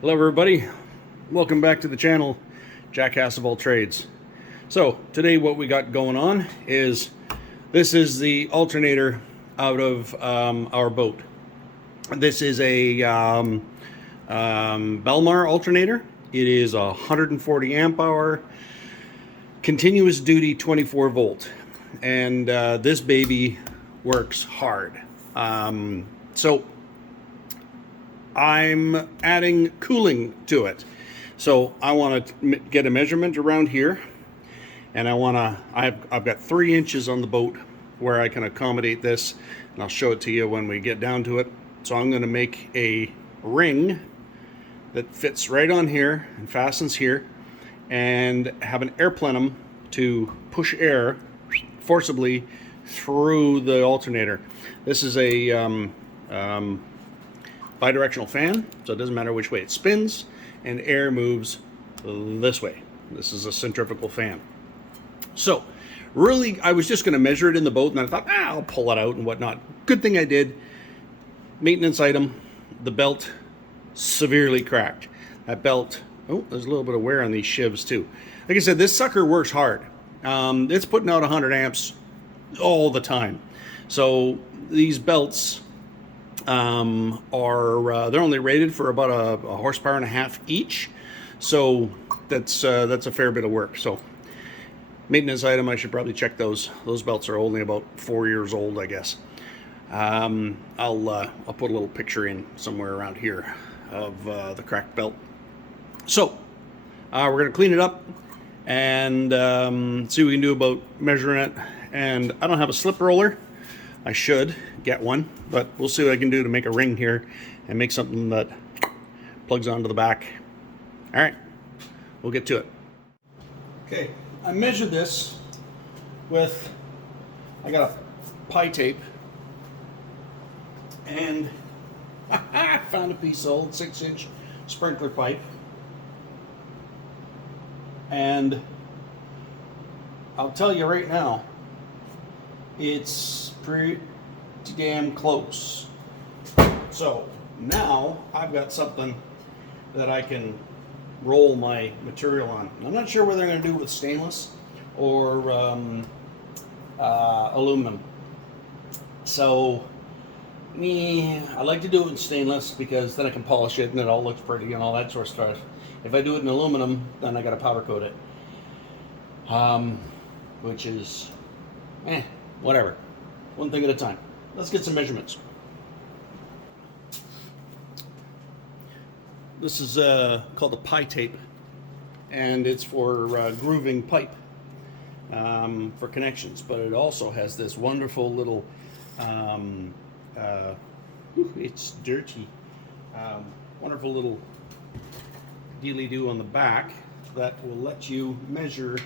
Hello everybody, welcome back to the channel, Jackass of All Trades. So today what we got going on is, this is the alternator out of our boat. This is a Balmar Alternator. It is a 140 amp hour, continuous duty 24 volt. And this baby works hard. So I'm adding cooling to it. So I want to get a measurement around here, and I've got 3 inches on the boat where I can accommodate this, and I'll show it to you when we get down to it. So I'm going to make a ring that fits right on here and fastens here, and have an air plenum to push air forcibly through the alternator. This is a bidirectional fan, so it doesn't matter which way it spins, and air moves this way. This is a centrifugal fan. So really, I was just going to measure it in the boat, and then I thought, I'll pull it out and whatnot. Good thing I did. Maintenance item: the belt severely cracked. That belt, oh, there's a little bit of wear on these shivs too. Like I said, this sucker works hard. It's putting out 100 amps all the time. So these belts they're only rated for about a horsepower and a half each, so that's a fair bit of work. So maintenance item, I should probably check those. Those belts are only about 4 years old, I guess. I'll put a little picture in somewhere around here of the cracked belt. So we're gonna clean it up and see what we can do about measuring it. And I don't have a slip roller. I should get one, but we'll see what I can do to make a ring here and make something that plugs onto the back. All right, we'll get to it. Okay, I measured this with, I got a pie tape, and I found a piece of old 6-inch sprinkler pipe, and I'll tell you right now, it's pretty damn close. So now I've got something that I can roll my material on. I'm not sure whether I'm going to do it with stainless or aluminum. So I like to do it in stainless because then I can polish it and it all looks pretty and all that sort of stuff. If I do it in aluminum, then I got to powder coat it, which is whatever. One thing at a time. Let's get some measurements. This is called a pie tape, and it's for grooving pipe for connections. But it also has this wonderful little, it's dirty, wonderful little dealy-doo on the back that will let you measure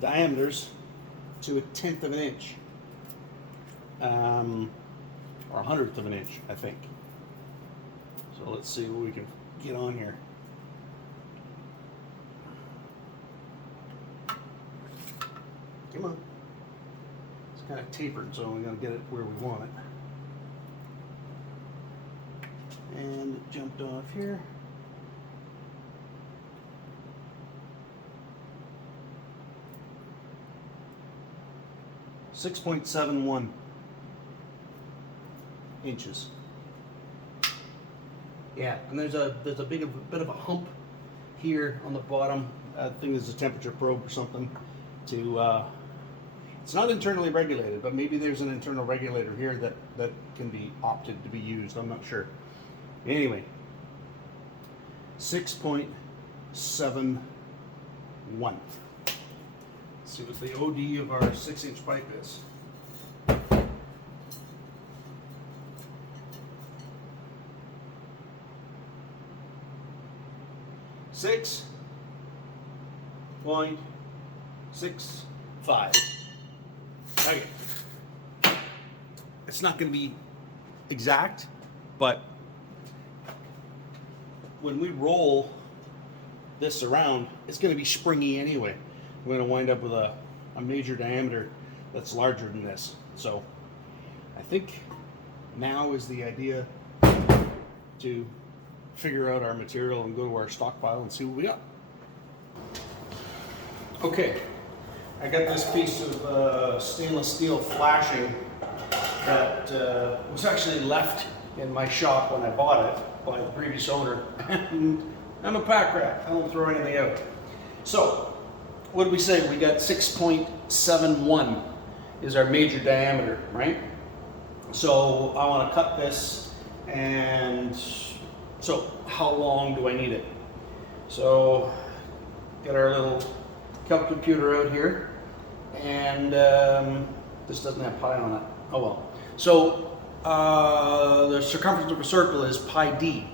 diameters to 1/10 of an inch. Or 100th of an inch, I think. So let's see what we can get on here. Come on. It's kind of tapered, so we're going to get it where we want it. And it jumped off here. .71 inches. Yeah, and there's a bit of a hump here on the bottom. I think there's a temperature probe or something to it's not internally regulated, but maybe there's an internal regulator here that can be opted to be used. I'm not sure. Anyway, 6.71. Let's see what the OD of our 6-inch pipe is. .65. Okay. It's not going to be exact, but when we roll this around, it's going to be springy anyway. We're going to wind up with a major diameter that's larger than this. So I think now is the idea to figure out our material and go to our stockpile and see what we got. Okay, I got this piece of stainless steel flashing that was actually left in my shop when I bought it by the previous owner. And I'm a pack rat, I don't throw anything out. So, what did we say? We got 6.71 is our major diameter, right? So I want to cut this, and so how long do I need it? So, get our little computer out here, and this doesn't have pi on it. Oh well. So the circumference of a circle is pi d,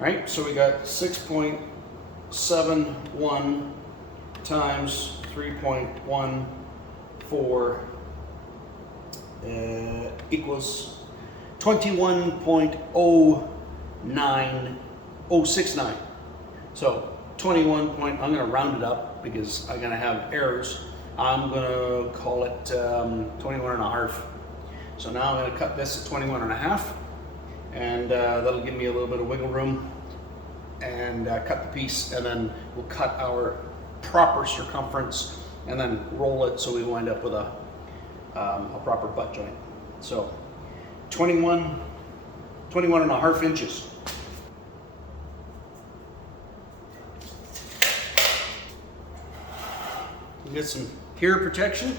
right? So we got 6.71 times 3.14 equals 21.09069. So 21 point, I'm going to round it up because I'm going to have errors. I'm going to call it 21 and a half. So now I'm going to cut this at 21 and a half, and that'll give me a little bit of wiggle room, and cut the piece, and then we'll cut our proper circumference and then roll it so we wind up with a proper butt joint. So 21 and a half inches. We get some ear protection,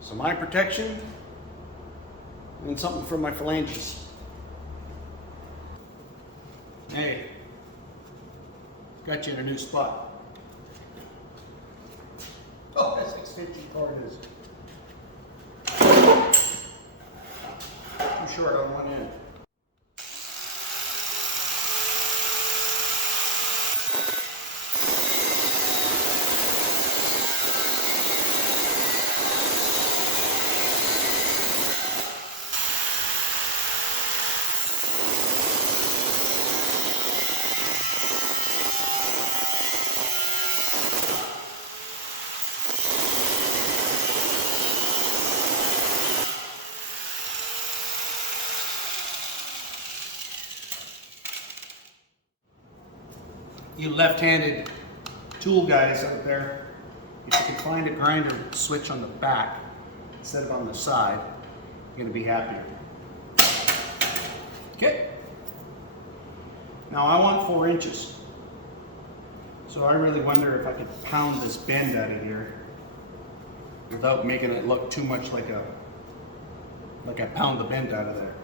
some eye protection, and something for my phalanges. Hey, got you in a new spot. Oh, that's extension cord is too short on one end. You left-handed tool guys out there, if you can find a grinder with a switch on the back instead of on the side, you're going to be happier. Okay. Now I want 4 inches. So I really wonder if I could pound this bend out of here without making it look too much like I pound the bend out of there.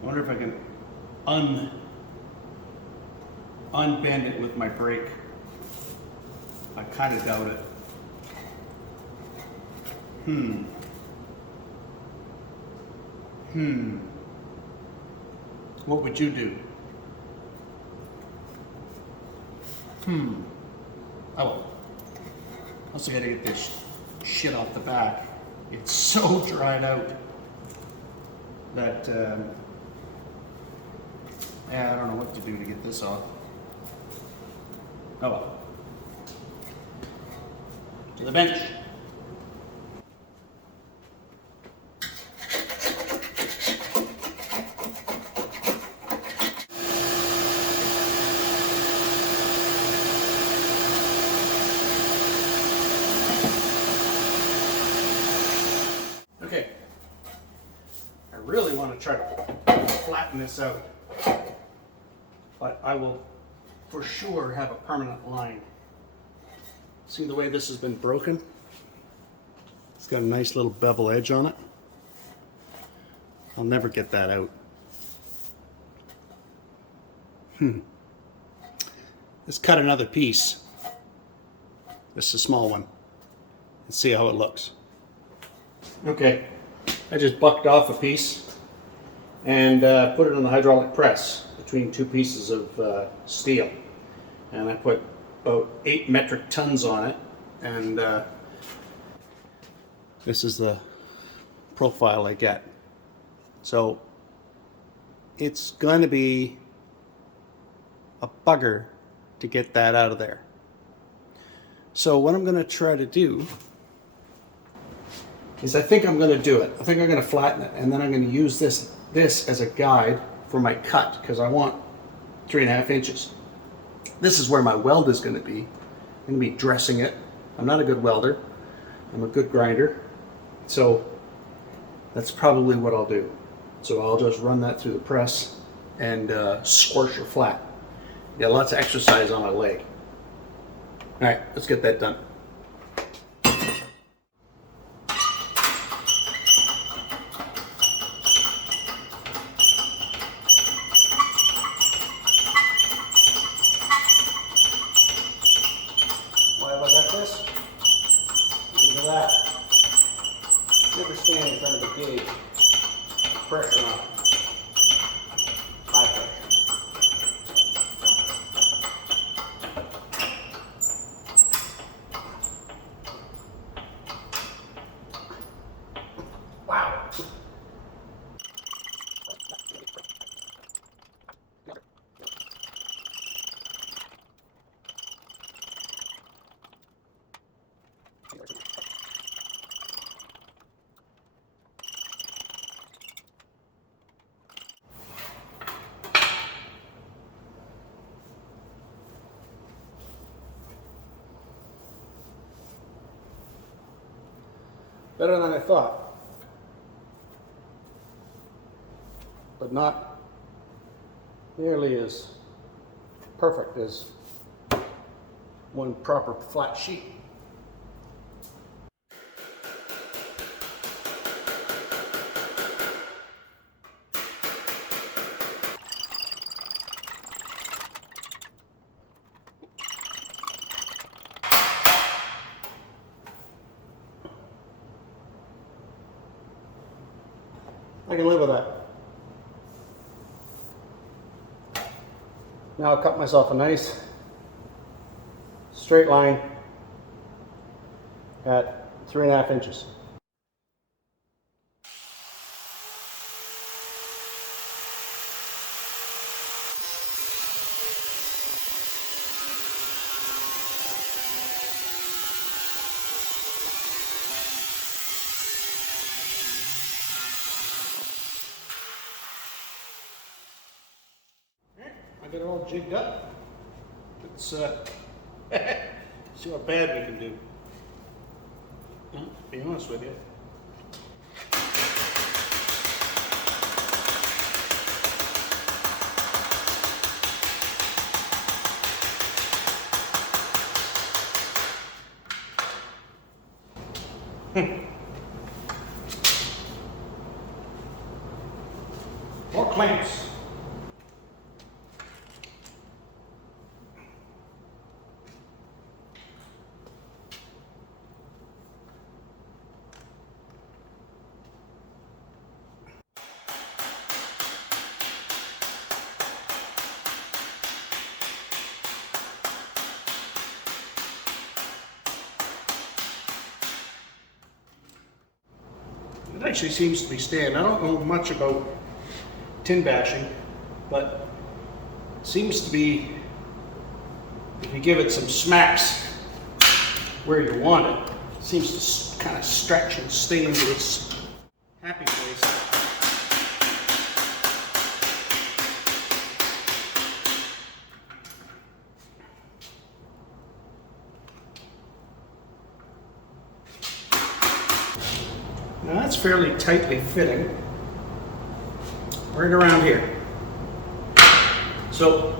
I wonder if I can unbend it with my brake. I kind of doubt it. What would you do? Oh well. Also gotta get this shit off the back. It's so dried out that I don't know what to do to get this off. Oh well. To the bench. Okay. I really want to try to flatten this out, but I will for sure have a permanent line. See the way this has been broken? It's got a nice little bevel edge on it. I'll never get that out. Let's cut another piece. This is a small one. Let's see how it looks. Okay, I just bucked off a piece and put it on the hydraulic press between 2 pieces of steel. And I put about 8 metric tons on it, and this is the profile I get. So it's going to be a bugger to get that out of there. So what I'm going to try to do is I think I'm going to do it. I think I'm going to flatten it, and then I'm going to use this as a guide for my cut because I want 3.5 inches. This is where my weld is going to be. I'm going to be dressing it. I'm not a good welder. I'm a good grinder. So that's probably what I'll do. So I'll just run that through the press and scorch it flat. Got lots of exercise on my leg. All right, let's get that done. Why have I got this? Because of that. Never stand in front of a gauge. Pressure on it. High pressure. Wow. Better than I thought, but not nearly as perfect as one proper flat sheet. I can live with that. Now I'll cut myself a nice straight line at 3.5 inches. I got it all jigged up. Let's see what bad we can do. To be honest with you. More clamps. It actually seems to be staying. I don't know much about tin bashing, but it seems to be, if you give it some smacks where you want it, it seems to kind of stretch and stay into its happy place. Now that's fairly tightly fitting, right around here. So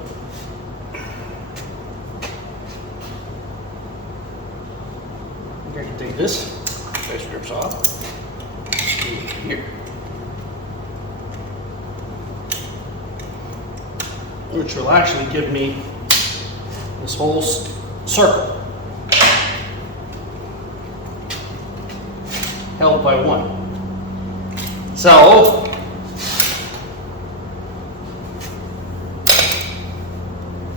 I can take this vice grips off, screw it in here, which will actually give me this whole circle held by one. So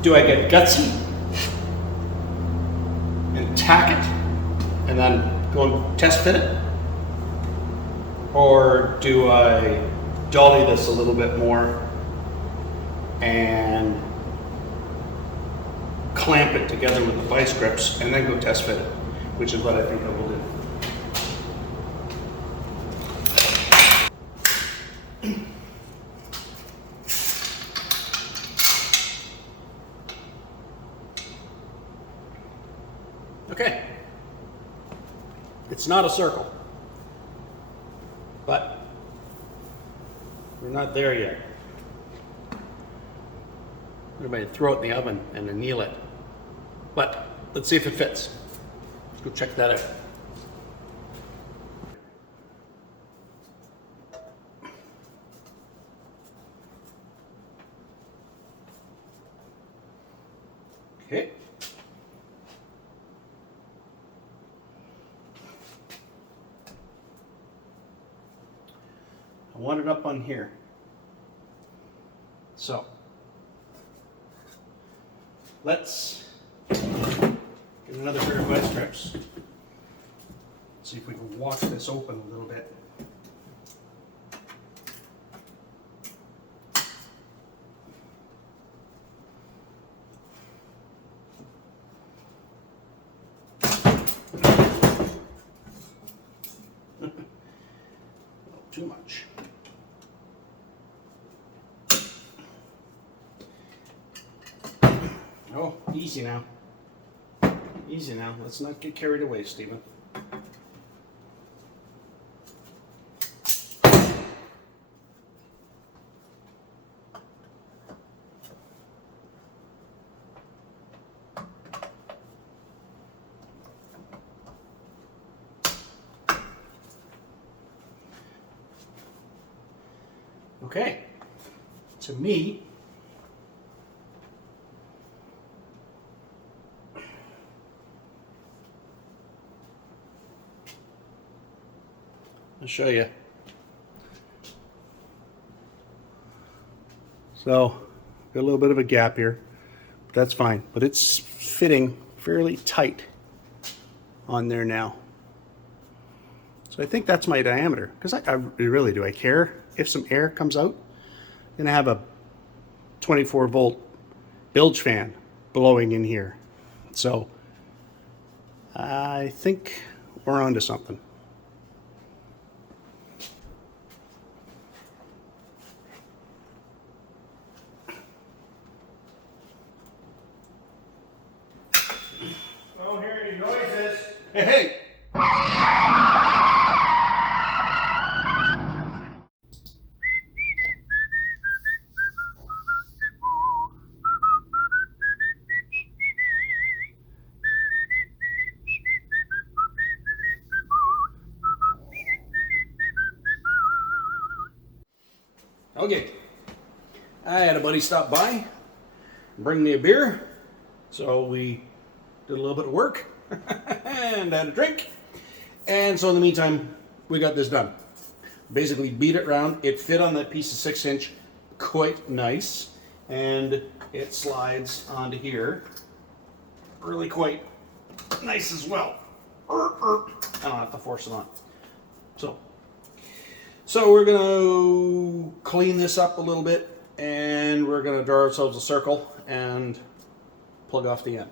do I get gutsy and tack it and then go and test fit it? Or do I dolly this a little bit more and clamp it together with the vice grips and then go test fit it, which is what I think I will do. Okay. It's not a circle, but we're not there yet. Everybody throw it in the oven and anneal it. But let's see if it fits. Let's go check that out. Okay. I want it up on here. So let's get another pair of wet strips. See if we can walk this open a little bit. Too much. Oh, easy now. Easy now. Let's not get carried away, Stephen. Okay. To me, I'll show you. So, got a little bit of a gap here, but that's fine. But it's fitting fairly tight on there now. So I think that's my diameter, because I really, do I care if some air comes out? I'm gonna have a 24 volt bilge fan blowing in here. So I think we're onto something. I don't hear any noises. Hey, hey! Okay, I had a buddy stop by, bring me a beer, so we did a little bit of work and had a drink, and so in the meantime we got this done. Basically beat it round. It fit on that piece of 6-inch quite nice, and it slides onto here really quite nice as well. I don't have to force it on. So we're going to clean this up a little bit, and we're going to draw ourselves a circle and plug off the end.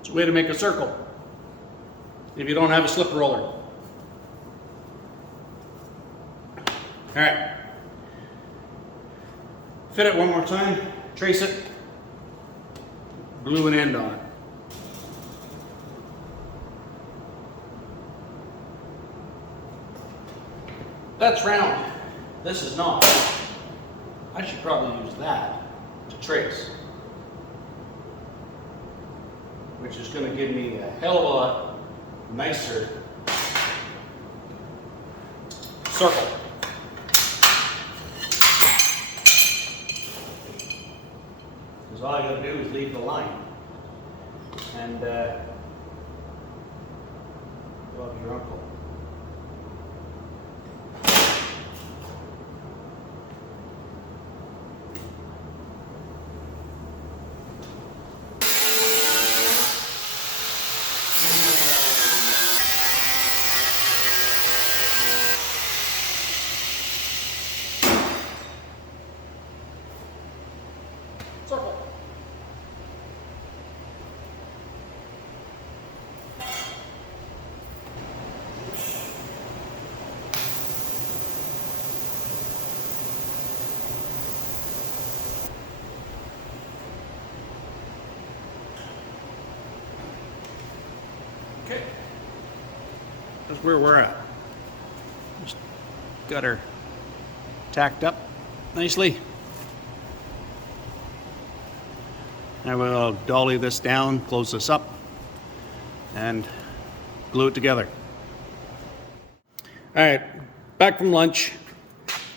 It's a way to make a circle if you don't have a slip roller. All right. Fit it one more time, trace it, glue an end on it. That's round. This is not. I should probably use that to trace, which is going to give me a hell of a lot nicer circle. Because all I got to do is leave the line and love your uncle. Okay. That's where we're at. Just got her tacked up nicely. And we'll dolly this down, close this up, and glue it together. All right, back from lunch,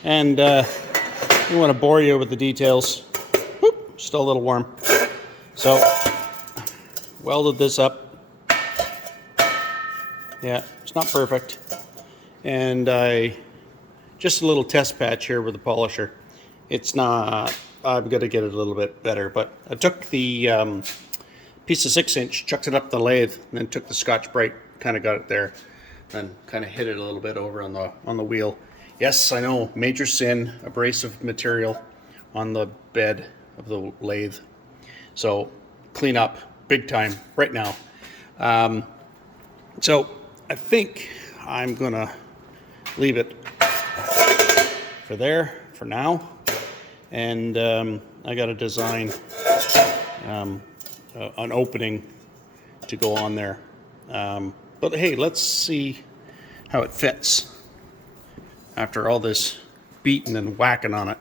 and I don't want to bore you with the details. Whoop, still a little warm. So, welded this up. Yeah, it's not perfect. And just a little test patch here with the polisher. It's not, I've got to get it a little bit better, but I took the piece of 6-inch, chucked it up the lathe, and then took the Scotch-Brite, kind of got it there, then kind of hit it a little bit over on the wheel. Yes, I know, major sin, abrasive material on the bed of the lathe. So clean up big time right now. So I think I'm gonna leave it for there for now, and I got to design an opening to go on there. But hey, let's see how it fits after all this beating and whacking on it.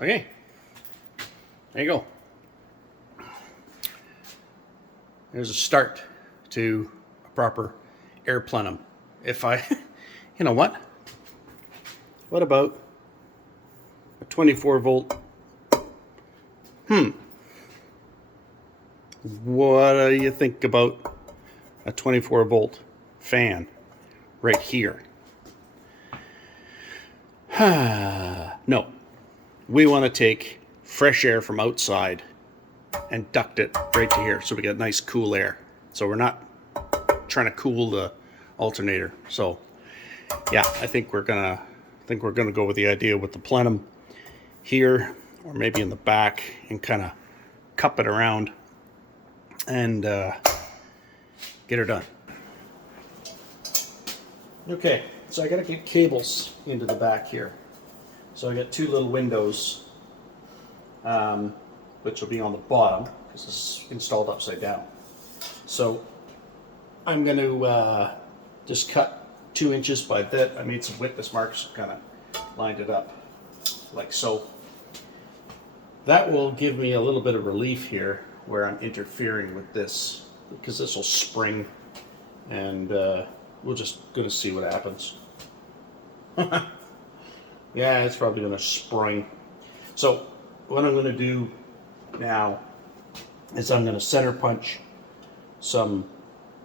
Okay, there you go. There's a start to a proper air plenum. If I, you know what? What about a 24 volt? What do you think about a 24 volt fan right here? No. We want to take fresh air from outside and duct it right to here, so we get nice cool air. So we're not trying to cool the alternator. So yeah, I think we're gonna go with the idea with the plenum here, or maybe in the back, and kind of cup it around and get her done. Okay, so I gotta get cables into the back here. So I got two little windows, which will be on the bottom because it's installed upside down. So I'm going to just cut 2 inches by that. I made some witness marks, kind of lined it up like so. That will give me a little bit of relief here where I'm interfering with this, because this will spring, and we're just going to see what happens. Yeah, it's probably going to spring. So what I'm going to do now is I'm going to center punch some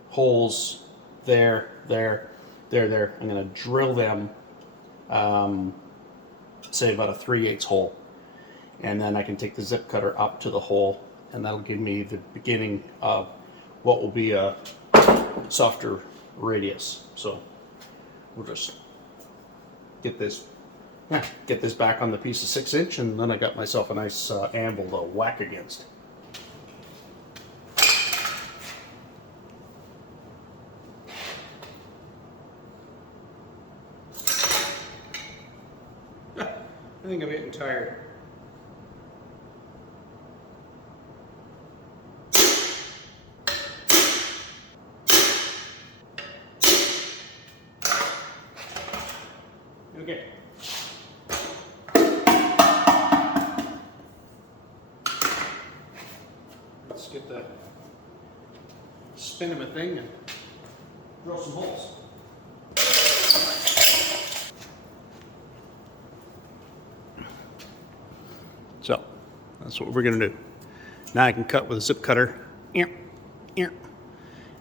holes there. I'm going to drill them, say about a 3/8 hole. And then I can take the zip cutter up to the hole, and that'll give me the beginning of what will be a softer radius. So we'll just get this back on the piece of 6-inch, and then I got myself a nice anvil to whack against. I think I'm getting tired. Okay. Let's get the spin of a thing and drill some holes. So that's what we're going to do. Now I can cut with a zip cutter,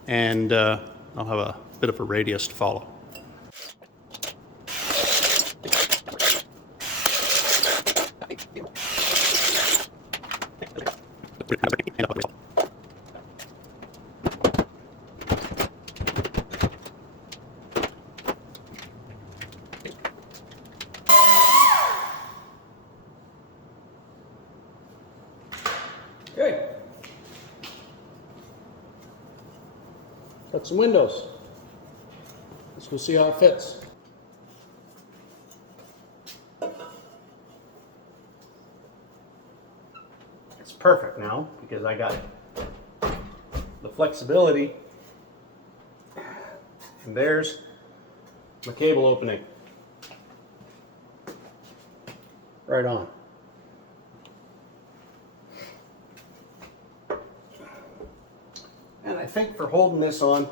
and I'll have a bit of a radius to follow. Okay. Got some windows. Let's go see how it fits. It's perfect now because I got the flexibility, and there's my cable opening. Right on. And I think for holding this on,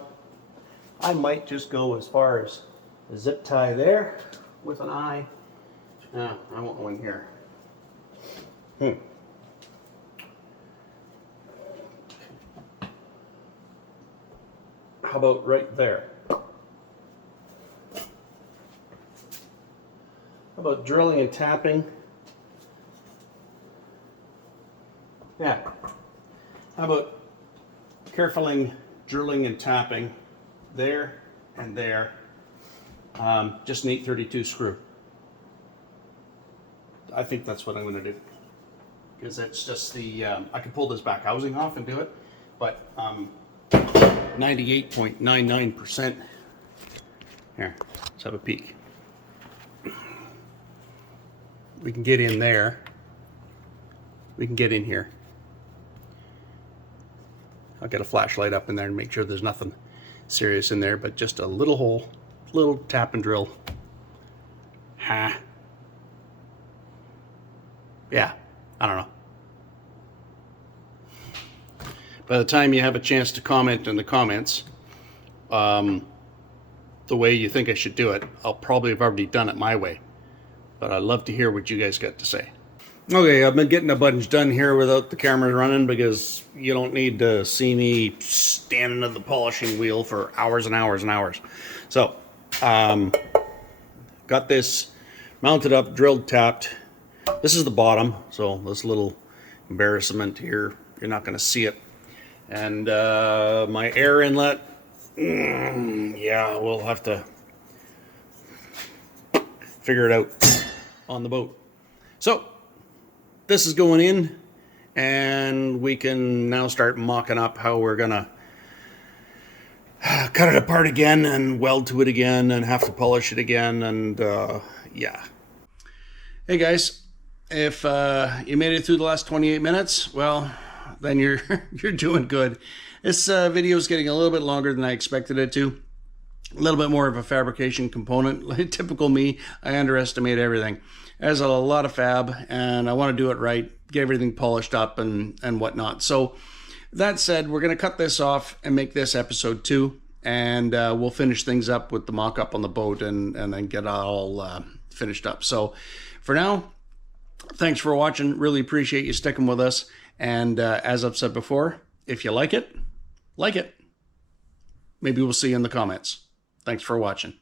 I might just go as far as the zip tie there with an eye. I want one here. How about right there? How about drilling and tapping? Yeah. How about carefully drilling and tapping there and there? Just an 832 screw. I think that's what I'm going to do. Because it's just the, I could pull this back housing off and do it, but 98.99%. Here, let's have a peek. We can get in there. We can get in here. I'll get a flashlight up in there and make sure there's nothing serious in there, but just a little hole, little tap and drill. Yeah, I don't know. By the time you have a chance to comment in the comments, the way you think I should do it, I'll probably have already done it my way. But I'd love to hear what you guys got to say. Okay, I've been getting a bunch done here without the camera running because you don't need to see me standing at the polishing wheel for hours and hours and hours. So, got this mounted up, drilled, tapped. This is the bottom, so this little embarrassment here, you're not going to see it. And my air inlet, yeah, we'll have to figure it out on the boat. So, this is going in, and we can now start mocking up how we're gonna cut it apart again and weld to it again and have to polish it again, and yeah. Hey guys, if you made it through the last 28 minutes, well, then you're doing good. This video is getting a little bit longer than I expected it to. A little bit more of a fabrication component. Typical me, I underestimate everything. There's a lot of fab, and I want to do it right, get everything polished up and whatnot. So that said, we're going to cut this off and make this episode 2, and we'll finish things up with the mock-up on the boat and then get it all finished up. So for now, thanks for watching. Really appreciate you sticking with us. And as I've said before, if you like it, like it. Maybe we'll see you in the comments. Thanks for watching.